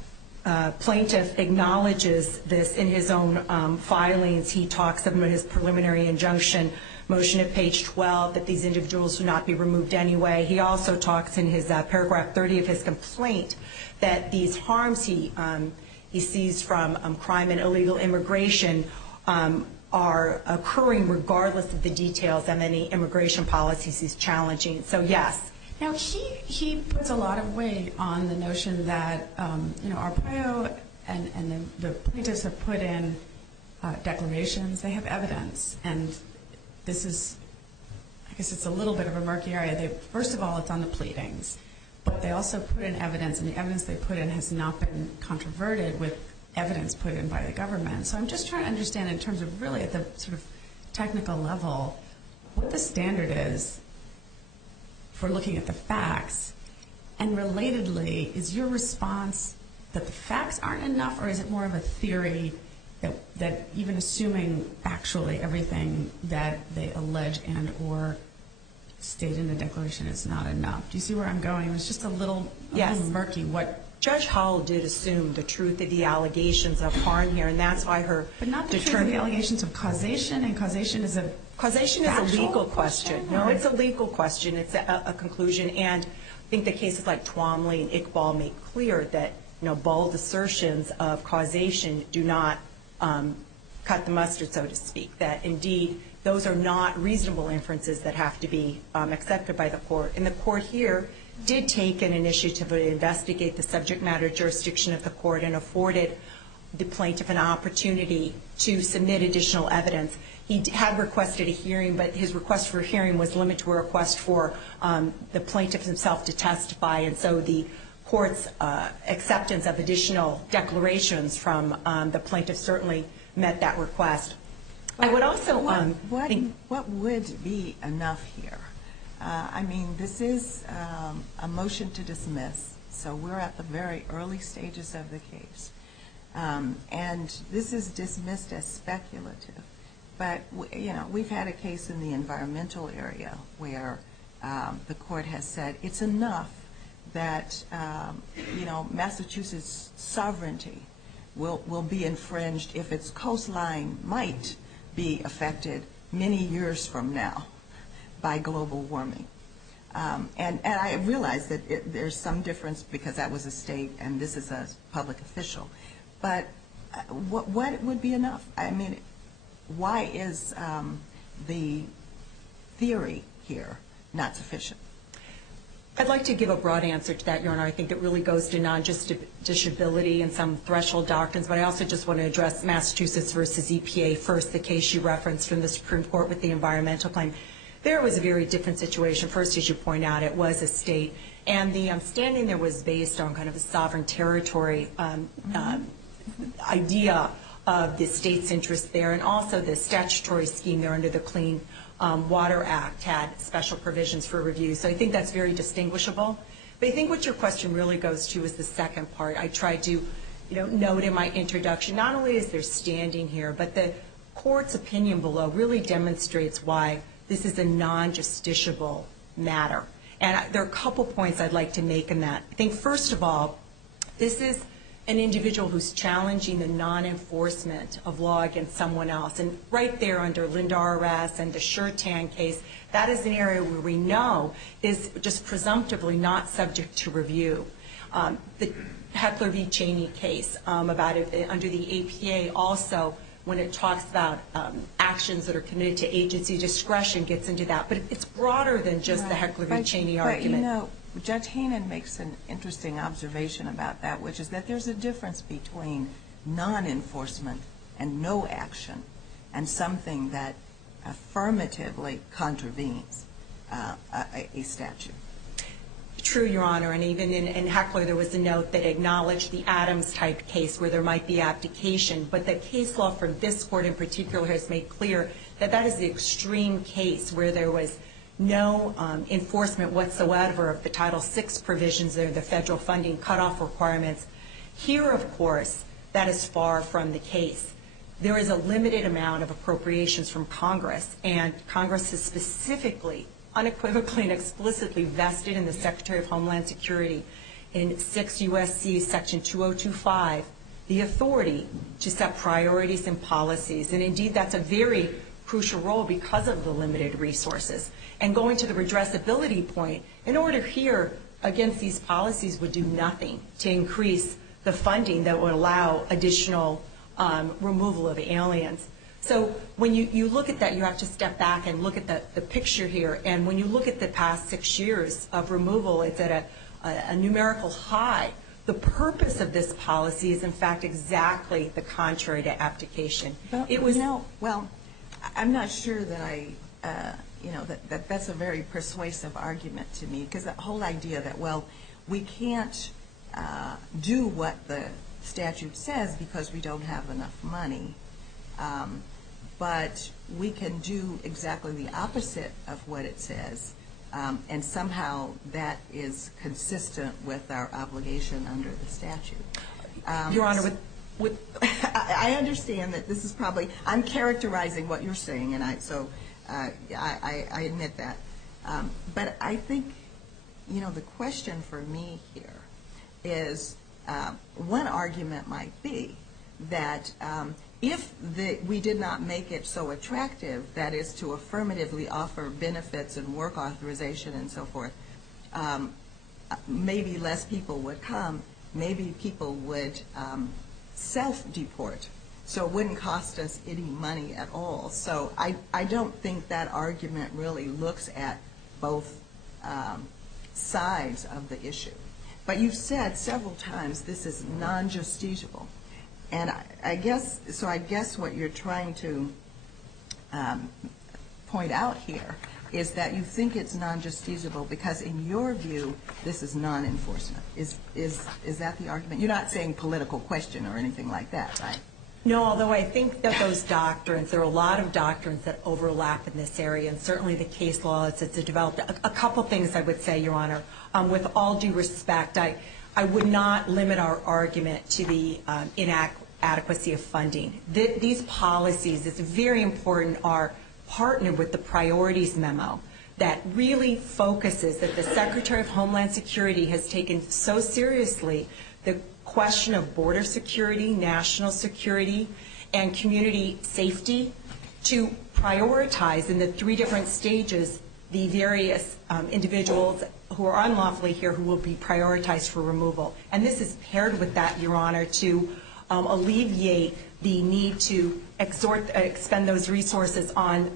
plaintiff acknowledges this in his own filings. He talks about his preliminary injunction motion at page 12 that these individuals would not be removed anyway. He also talks in his paragraph 30 of his complaint that these harms he sees from crime and illegal immigration are occurring regardless of the details of any immigration policies he's challenging. So yes. Now he puts a lot of weight on the notion that Arpaio and the plaintiffs have put in declarations. They have evidence, and this is guess it's a little bit of a murky area. First of all, it's on the pleadings, but they also put in evidence, and the evidence they put in has not been controverted with evidence put in by the government. So I'm just trying to understand in terms of really at the sort of technical level what the standard is for looking at the facts. And relatedly, is your response that the facts aren't enough, or is it more of a theory that even assuming actually everything that they allege and or state in the declaration is not enough? Do you see where I'm going? It was just a little murky. Judge Howell did assume the truth of the allegations of harm here, and that's why her... But not the truth of the allegations of causation, and causation is a... Causation is a legal question. No, it's a legal question. It's a conclusion, and I think the cases like Twombly and Iqbal make clear that bold assertions of causation do not cut the mustard, so to speak, that indeed those are not reasonable inferences that have to be accepted by the court. And the court here did take an initiative to investigate the subject matter jurisdiction of the court and afforded the plaintiff an opportunity to submit additional evidence. He had requested a hearing, but his request for a hearing was limited to a request for the plaintiff himself to testify, and so the court's acceptance of additional declarations from the plaintiff certainly met that request. I would also think... What would be enough here? I mean, this is a motion to dismiss, so we're at the very early stages of the case. And this is dismissed as speculative. But, we've had a case in the environmental area where the court has said it's enough that, Massachusetts' sovereignty will be infringed if its coastline might be affected many years from now by global warming. And I realize that there's some difference because that was a state and this is a public official. But what would be enough? I mean, why is the theory here not sufficient? I'd like to give a broad answer to that, Your Honor. I think it really goes to non-justiciability and some threshold doctrines, but I also just want to address Massachusetts versus EPA first, the case you referenced from the Supreme Court with the environmental claim. There was a very different situation. First, as you point out, it was a state, and the standing there was based on kind of a sovereign territory idea of the state's interest there, and also the statutory scheme there under the Clean Water Act had special provisions for review. So I think that's very distinguishable. But I think what your question really goes to is the second part. I tried to note in my introduction, not only is there standing here, but the court's opinion below really demonstrates why this is a non-justiciable matter. And there are a couple points I'd like to make in that. I think, first of all, this is an individual who's challenging the non-enforcement of law against someone else. And right there under Lindar arrest and the Shurtan case, that is an area where we know is just presumptively not subject to review. The Heckler v. Cheney case about it under the APA also, when it talks about actions that are committed to agency discretion, gets into that. But it's broader than just the Heckler v. Cheney argument. But, Judge Hainan makes an interesting observation about that, which is that there's a difference between non-enforcement and no action and something that affirmatively contravenes a statute. True, Your Honor, and even in Heckler there was a note that acknowledged the Adams-type case where there might be abdication, but the case law from this court in particular has made clear that that is the extreme case where there was no enforcement whatsoever of the Title VI provisions or the federal funding cutoff requirements. Here, of course, that is far from the case. There is a limited amount of appropriations from Congress, and Congress has specifically, unequivocally and explicitly vested in the Secretary of Homeland Security in 6 U.S.C. Section 2025 the authority to set priorities and policies. And indeed, that's a very crucial role because of the limited resources. And going to the redressability point, in order here against these policies would do nothing to increase the funding that would allow additional removal of aliens. So when you look at that, you have to step back and look at the picture here. And when you look at the past 6 years of removal, it's at a numerical high. The purpose of this policy is, in fact, exactly the contrary to abdication. Well, I'm not sure that I that's a very persuasive argument to me, because that whole idea that, well, we can't do what the statute says because we don't have enough money, but we can do exactly the opposite of what it says, and somehow that is consistent with our obligation under the statute. Your Honor, I understand that this is probably, I'm characterizing what you're saying, and I admit that. But I think, the question for me here is, one argument might be that if we did not make it so attractive, that is to affirmatively offer benefits and work authorization and so forth, maybe less people would come, maybe people would self-deport, so it wouldn't cost us any money at all. So I don't think that argument really looks at both sides of the issue. But you've said several times this is non-justiciable. And I guess what you're trying to point out here is that you think it's non-justiciable because, in your view, this is non-enforcement. Is that the argument? You're not saying political question or anything like that, right? No, although I think that those doctrines, there are a lot of doctrines that overlap in this area, and certainly the case law as it's developed. A couple things I would say, Your Honor. With all due respect, I would not limit our argument to the inadequacy of funding. These policies, it's very important, are partnered with the priorities memo that really focuses that the Secretary of Homeland Security has taken so seriously the question of border security, national security, and community safety to prioritize in the 3 different stages the various individuals who are unlawfully here who will be prioritized for removal. And this is paired with that, Your Honor, to alleviate the need to expend those resources on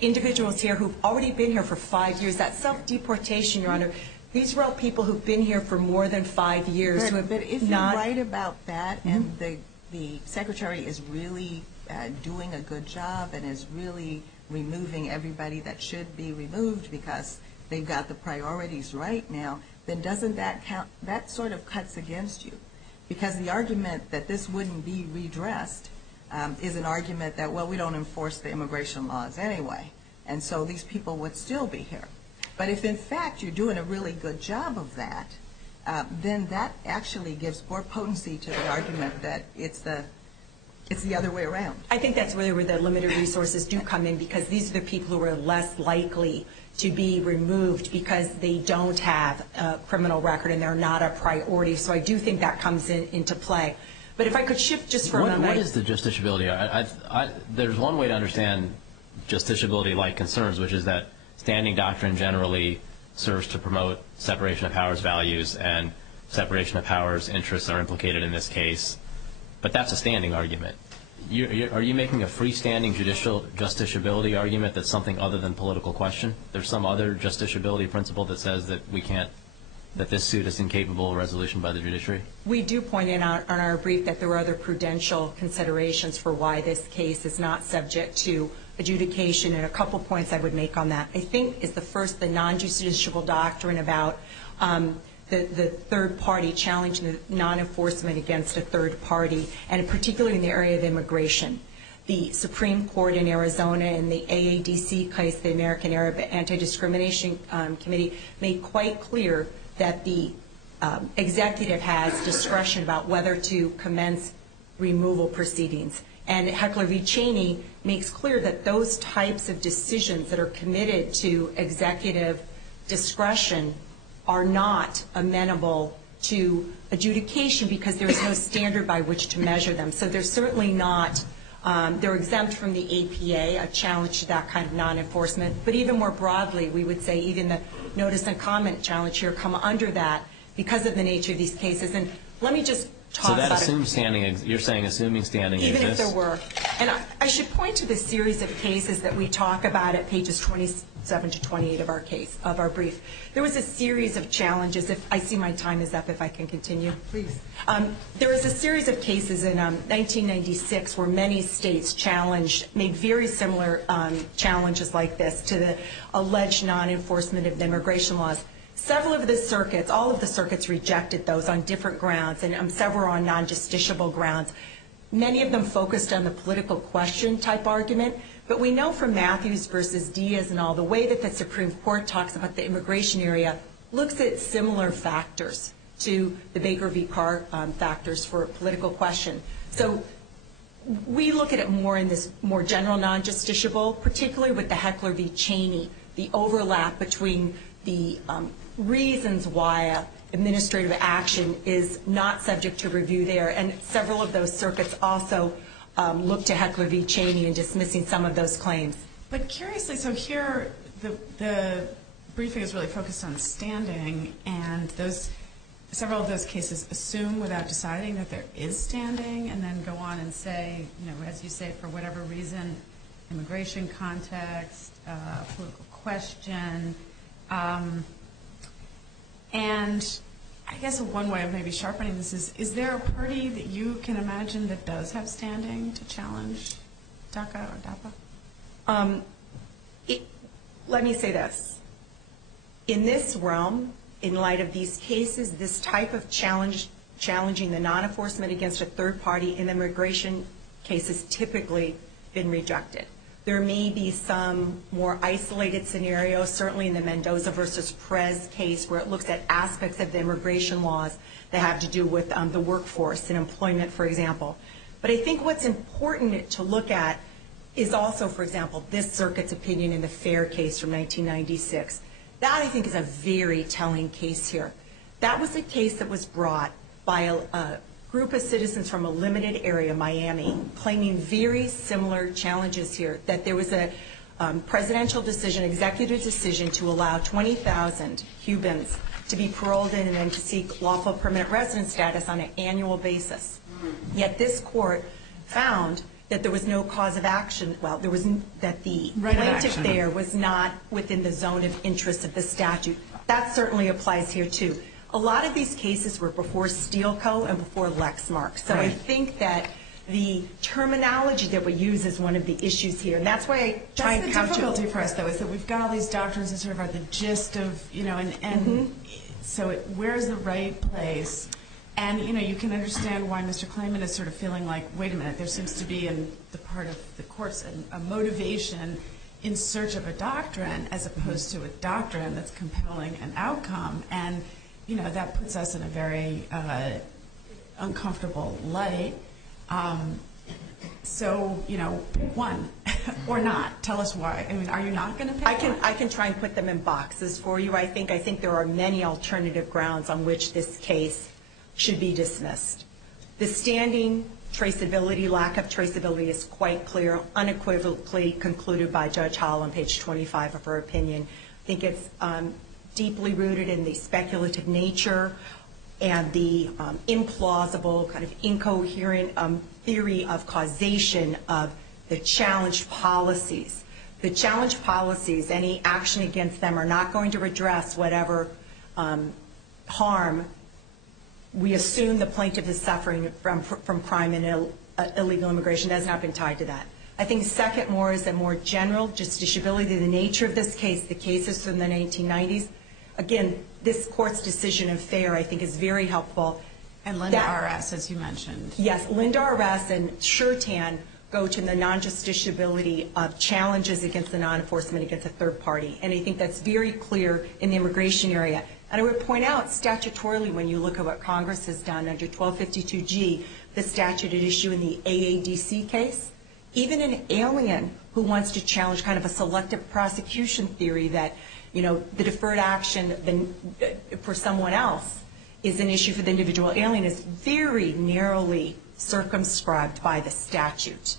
individuals here who've already been here for 5 years. That self-deportation, Your Honor, these are all people who've been here for more than 5 years. But if you're right about that, and the Secretary is really doing a good job and is really removing everybody that should be removed because they've got the priorities right now, then doesn't that count? That sort of cuts against you. Because the argument that this wouldn't be redressed is an argument that, well, we don't enforce the immigration laws anyway, and so these people would still be here. But if, in fact, you're doing a really good job of that, then that actually gives more potency to the argument that it's the other way around. I think that's really where the limited resources do come in, because these are the people who are less likely to be removed because they don't have a criminal record and they're not a priority. So I do think that comes into play. But if I could shift just for a moment. What is the justiciability? There's one way to understand justiciability-like concerns, which is that standing doctrine generally serves to promote separation of powers values, and separation of powers interests are implicated in this case. But that's a standing argument. Are you making a freestanding judicial justiciability argument that's something other than political question? There's some other justiciability principle that says that that this suit is incapable of resolution by the judiciary? We do point out on our brief that there are other prudential considerations for why this case is not subject to adjudication, and a couple points I would make on that. I think is the first, the non-justiciable doctrine about the third party challenging the non-enforcement against a third party, and particularly in the area of immigration. The Supreme Court in Arizona in the AADC case, the American Arab Anti-Discrimination Committee, made quite clear that the executive has discretion about whether to commence removal proceedings. And Heckler v. Cheney makes clear that those types of decisions that are committed to executive discretion are not amenable to adjudication because there is no standard by which to measure them. So they're certainly not, they're exempt from the APA, a challenge to that kind of non-enforcement. But even more broadly, we would say even the notice and comment challenge here come under that because of the nature of these cases. And let me just talks So that about assumes standing, you're saying assuming standing even exists? if there were. And I should point to the series of cases that we talk about at pages 27 to 28 of our brief. There was a series of challenges. If I see my time is up, if I can continue. Please. There was a series of cases in 1996 where many states made very similar challenges like this to the alleged non-enforcement of the immigration laws. Several of the circuits, all of the circuits rejected those on different grounds, and several on non-justiciable grounds. Many of them focused on the political question type argument, but we know from Matthews versus Diaz and all, the way that the Supreme Court talks about the immigration area looks at similar factors to the Baker v. Carr factors for a political question. So we look at it more in this more general non-justiciable, particularly with the Heckler v. Cheney, the overlap between the reasons why administrative action is not subject to review there. And several of those circuits also look to Heckler v. Cheney in dismissing some of those claims. But curiously, so here the briefing is really focused on standing, and several of those cases assume without deciding that there is standing, and then go on and say, as you say, for whatever reason, immigration context, political question. And I guess one way of maybe sharpening this is there a party that you can imagine that does have standing to challenge DACA or DAPA? Let me say this. In this realm, in light of these cases, this type of challenging the non-enforcement against a third party in immigration cases typically been rejected. There may be some more isolated scenarios, certainly in the Mendoza versus Perez case, where it looks at aspects of the immigration laws that have to do with the workforce and employment, for example. But I think what's important to look at is also, for example, this circuit's opinion in the Fair case from 1996. That, I think, is a very telling case here. That was a case that was brought by a group of citizens from a limited area, Miami, claiming very similar challenges here, that there was a presidential decision, executive decision, to allow 20,000 Cubans to be paroled in and then to seek lawful permanent resident status on an annual basis. Yet this court found that there was no cause of action, that the plaintiff there was not within the zone of interest of the statute. That certainly applies here, too. A lot of these cases were before Steele Co. and before Lexmark. So I think that the terminology that we use is one of the issues here. And that's why I try and couch it. The difficulty for us, though, is that we've got all these doctrines that sort of are the gist of, so where's the right place? And, you can understand why Mr. Klayman is sort of feeling like, wait a minute, there seems to be in the part of the courts a motivation in search of a doctrine as opposed to a doctrine that's compelling an outcome. And that puts us in a very uncomfortable light. So, pick one or not. Tell us why. I mean, are you not going to pick one? I can try and put them in boxes for you. I think there are many alternative grounds on which this case should be dismissed. The standing traceability, lack of traceability is quite clear, unequivocally concluded by Judge Hall on page 25 of her opinion. I think it's deeply rooted in the speculative nature and the implausible, kind of incoherent theory of causation of the challenged policies. The challenged policies, any action against them are not going to redress whatever harm we assume the plaintiff is suffering from crime and illegal immigration. That has not been tied to that. I think second more is the more general justiciability, the nature of this case, the cases from the 1990s. Again, this court's decision in Fair, I think, is very helpful. And Linda R.S., as you mentioned. Yes, Linda R.S. and Shurtan go to the non-justiciability of challenges against the non-enforcement against a third party. And I think that's very clear in the immigration area. And I would point out statutorily, when you look at what Congress has done under 1252G, the statute at issue in the AADC case, even an alien who wants to challenge kind of a selective prosecution theory that, the deferred action for someone else is an issue for the individual alien is very narrowly circumscribed by the statute.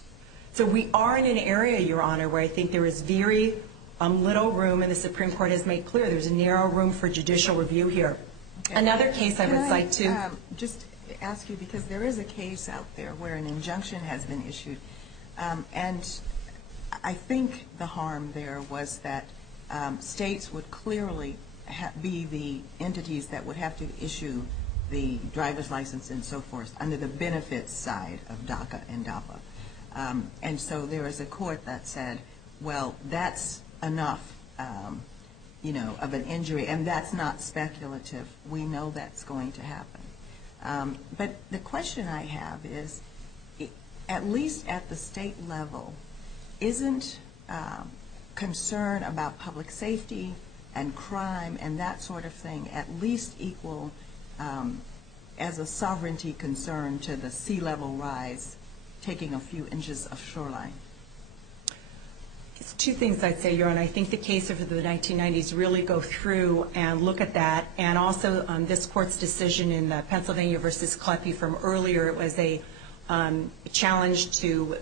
So we are in an area, Your Honor, where I think there is very little room, and the Supreme Court has made clear there's a narrow room for judicial review here. Okay. Another case I would cite to... Just ask you, because there is a case out there where an injunction has been issued, and I think the harm there was that states would clearly be the entities that would have to issue the driver's license and so forth under the benefits side of DACA and DAPA. And so there is a court that said, well, that's enough, of an injury, and that's not speculative. We know that's going to happen. But the question I have is, at least at the state level, isn't concern about public safety and crime and that sort of thing at least equal as a sovereignty concern to the sea level rise taking a few inches of shoreline? It's two things I'd say, Your Honor. I think the case of the 1990s really go through and look at that, and also this court's decision in the Pennsylvania versus Kleppe from earlier. It was a challenge to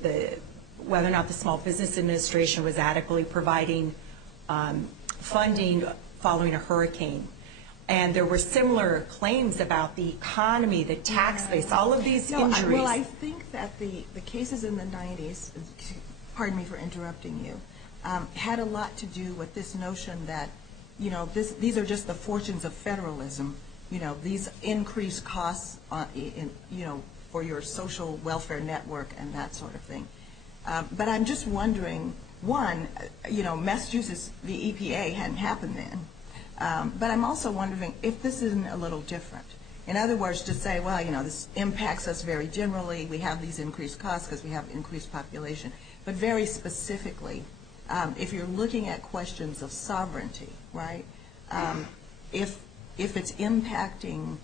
whether or not the Small Business Administration was adequately providing funding following a hurricane. And there were similar claims about the economy, the tax base, all of these injuries. Well, I think that the cases in the 90s, pardon me for interrupting you, had a lot to do with this notion that, these are just the fortunes of federalism. These increased costs, for your social welfare network and that sort of thing. But I'm just wondering, one, Massachusetts, the EPA hadn't happened then. But I'm also wondering if this isn't a little different. In other words, to say, well, this impacts us very generally. We have these increased costs because we have increased population. But very specifically, if you're looking at questions of sovereignty, right, if it's impacting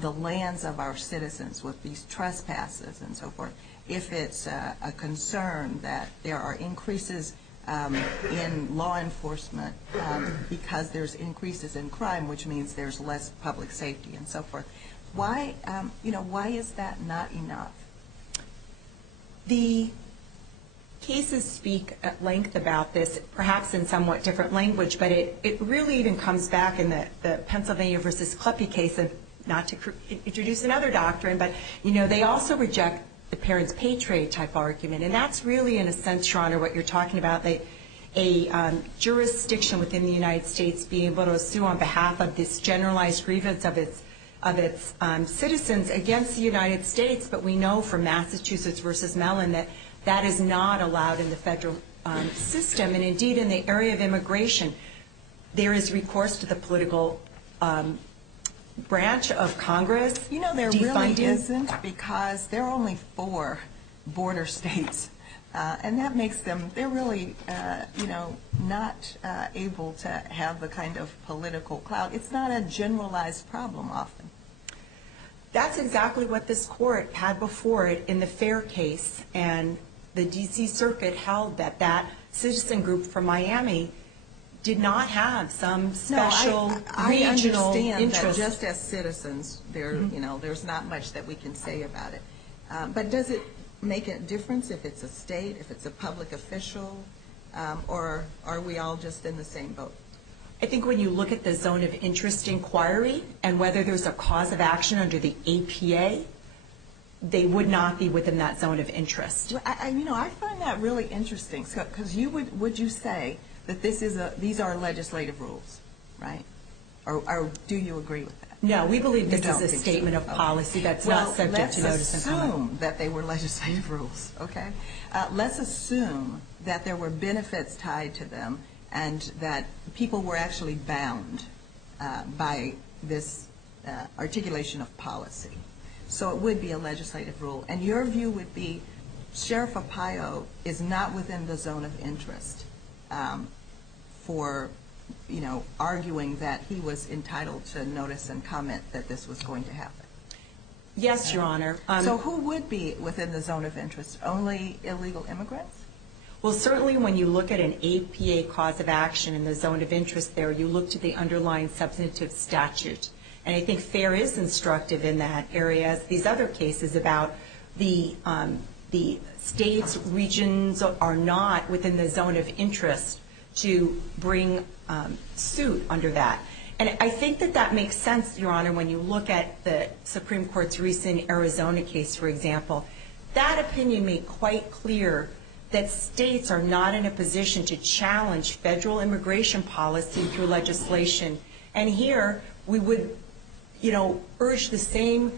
the lands of our citizens with these trespasses and so forth, if it's a concern that there are increases in law enforcement because there's increases in crime, which means there's less public safety and so forth. Why is that not enough? The cases speak at length about this, perhaps in somewhat different language, but it really even comes back in the Pennsylvania versus Kleppe case, and not to introduce another doctrine, but they also reject the parents pay trade type argument, and that's really, in a sense, Your Honor, what you're talking about, a jurisdiction within the United States being able to sue on behalf of this generalized grievance of its citizens against the United States. But we know from Massachusetts versus Mellon that that is not allowed in the federal system, and indeed in the area of immigration, there is recourse to the political branch of Congress. There really isn't, because there are only 4 border states, and that makes them, they're really, not able to have the kind of political clout. It's not a generalized problem often. That's exactly what this court had before it in the Fair case, and the D.C. Circuit held that citizen group from Miami did not have some special regional I understand interest. that just as citizens, there's not much that we can say about it. But does it make a difference if it's a state, if it's a public official, or are we all just in the same boat? I think when you look at the zone of interest inquiry and whether there's a cause of action under the APA, they would not be within that zone of interest. I find that really interesting, because would you say that these are legislative rules, right? Or do you agree with that? No, we believe this is a statement of policy that's not subject to notice and comment. Let's assume that they were legislative rules, okay? Let's assume that there were benefits tied to them and that people were actually bound by this articulation of policy. So it would be a legislative rule. And your view would be Sheriff Arpaio is not within the zone of interest for, arguing that he was entitled to notice and comment that this was going to happen. Yes, Your Honor. So who would be within the zone of interest? Only illegal immigrants? Well, certainly when you look at an APA cause of action in the zone of interest there, you look to the underlying substantive statute. And I think FAIR is instructive in that area, as these other cases about the states, regions are not within the zone of interest to bring suit under that. And I think that makes sense, Your Honor, when you look at the Supreme Court's recent Arizona case, for example. That opinion made quite clear that states are not in a position to challenge federal immigration policy through legislation. And here we would, urge the same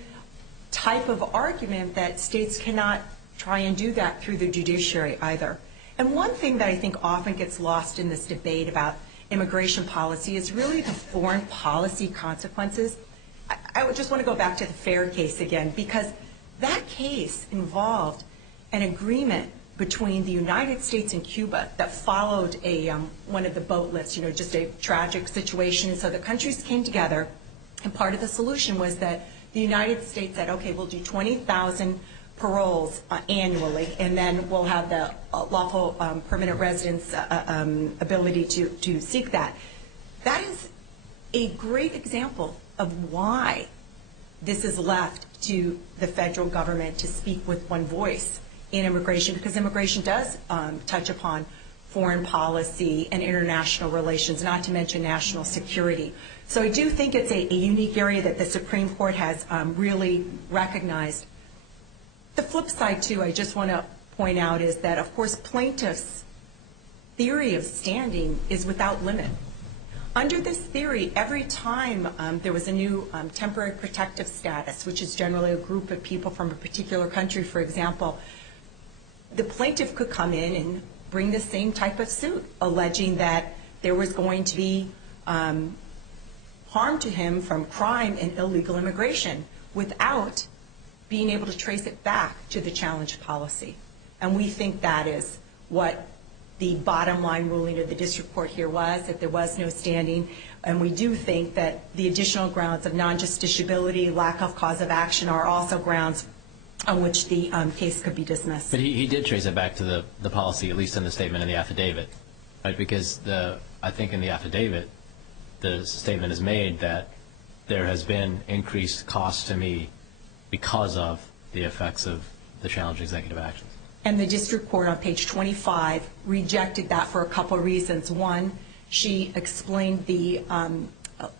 type of argument that states cannot try and do that through the judiciary either. And one thing that I think often gets lost in this debate about immigration policy is really the foreign policy consequences. I would just want to go back to the Fair case again, because that case involved an agreement between the United States and Cuba that followed one of the boat lifts, just a tragic situation. And so the countries came together, and part of the solution was that the United States said, okay, we'll do 20,000 paroles annually, and then we'll have the lawful permanent residence ability to seek that. That is a great example of why this is left to the federal government to speak with one voice in immigration, because immigration does touch upon foreign policy and international relations, not to mention national security. So I do think it's a unique area that the Supreme Court has really recognized. The flip side, too, I just want to point out is that, of course, plaintiffs' theory of standing is without limit. Under this theory, every time there was a new temporary protective status, which is generally a group of people from a particular country, for example, the plaintiff could come in and bring the same type of suit, alleging that there was going to be harm to him from crime and illegal immigration without being able to trace it back to the challenge policy. And we think that is what the bottom line ruling of the district court here was, that there was no standing. And we do think that the additional grounds of non-justiciability, lack of cause of action, are also grounds on which the case could be dismissed. But he did trace it back to the policy, at least in the statement in the affidavit, right? Because I think in the affidavit, the statement is made that there has been increased cost to me because of the effects of the challenge executive actions. And the district court on page 25 rejected that for a couple of reasons. One, she explained the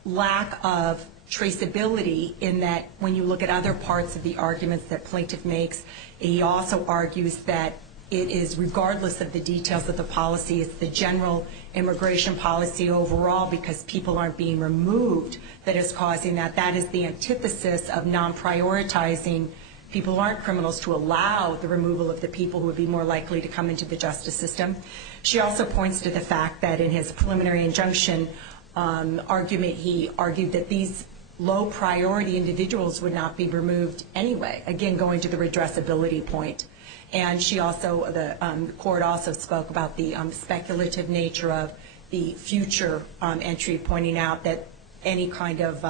lack of traceability in that when you look at other parts of the arguments that plaintiff makes, he also argues that it is, regardless of the details of the policy, it's the general immigration policy overall, because people aren't being removed, that is causing that. That is the antithesis of non-prioritizing people who aren't criminals to allow the removal of the people who would be more likely to come into the justice system. She also points to the fact that in his preliminary injunction argument, he argued that these low-priority individuals would not be removed anyway, again, going to the redressability point. And she also, the court also spoke about the speculative nature of the future entry, pointing out that any kind of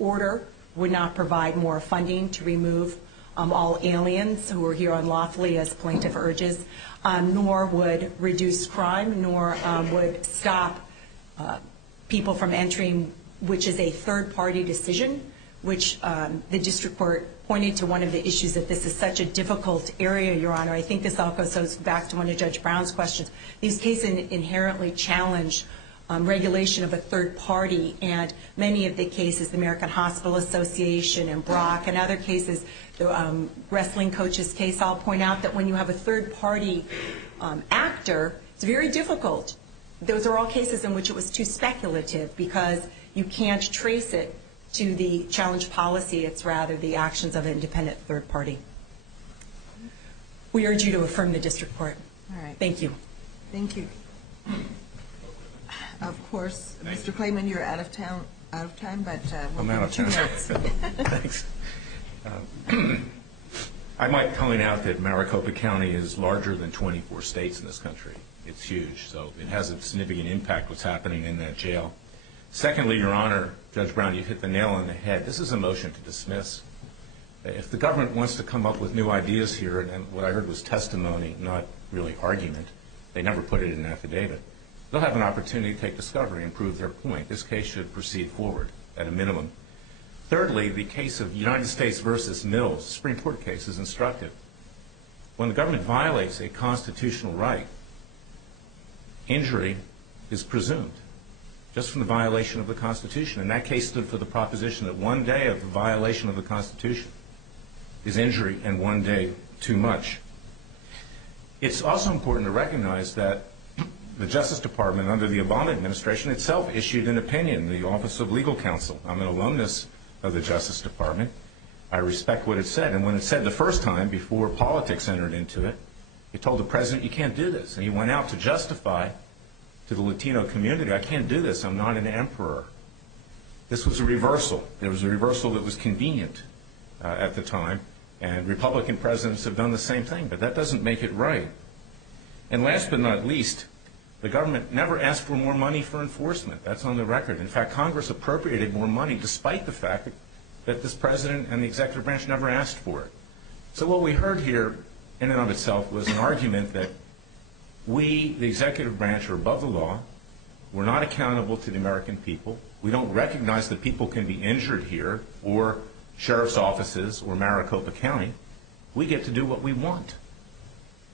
order would not provide more funding to remove all aliens who are here unlawfully, as plaintiff urges, nor would reduce crime, nor would stop people from entering, which is a third-party decision, which the district court pointed to one of the issues that this is such a difficult area, Your Honor. I think this also goes back to one of Judge Brown's questions. These cases inherently challenge regulation of a third party, and many of the cases, the American Hospital Association and Brock and other cases, the wrestling coach's case, I'll point out that when you have a third party actor, it's very difficult. Those are all cases in which it was too speculative because you can't trace it to the challenge policy. It's rather the actions of an independent third party. We urge you to affirm the district court. All right. Thank you. Thank you. Of course, Mr. Clayman, you're out of time, but we'll give you 2 minutes. Thanks. I might point out that Maricopa County is larger than 24 states in this country. It's huge, so it has a significant impact what's happening in that jail. Secondly, Your Honor, Judge Brown, you hit the nail on the head. This is a motion to dismiss. If the government wants to come up with new ideas here, and what I heard was testimony, not really argument, they never put it in an affidavit, they'll have an opportunity to take discovery and prove their point. This case should proceed forward at a minimum. Thirdly, the case of United States versus Mills, Supreme Court case, is instructive. When the government violates a constitutional right, injury is presumed. just from the violation of the Constitution. And that case stood for the proposition that one day of the violation of the Constitution is injury and one day too much. It's also important to recognize that the Justice Department under the Obama administration itself issued an opinion, the Office of Legal Counsel. I'm an alumnus of the Justice Department. I respect what it said. And when it said the first time, before politics entered into it, it told the president, you can't do this. And he went out to justify to the Latino community, I can't do this. I'm not an emperor. This was a reversal. There was a reversal that was convenient at the time. And Republican presidents have done the same thing. But that doesn't make it right. And last but not least, the government never asked for more money for enforcement. That's on the record. In fact, Congress appropriated more money despite the fact that this president and the executive branch never asked for it. So what we heard here in and of itself was an argument that we, the executive branch, are above the law. We're not accountable to the American people. We don't recognize that people can be injured here or sheriff's offices or Maricopa County. We get to do what we want.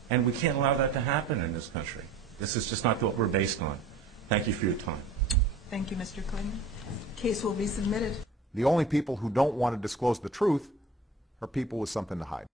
And we can't allow that to happen in this country. This is just not what we're based on. Thank you for your time. Thank you, Mr. Clayman. Case will be submitted. The only people who don't want to disclose the truth are people with something to hide.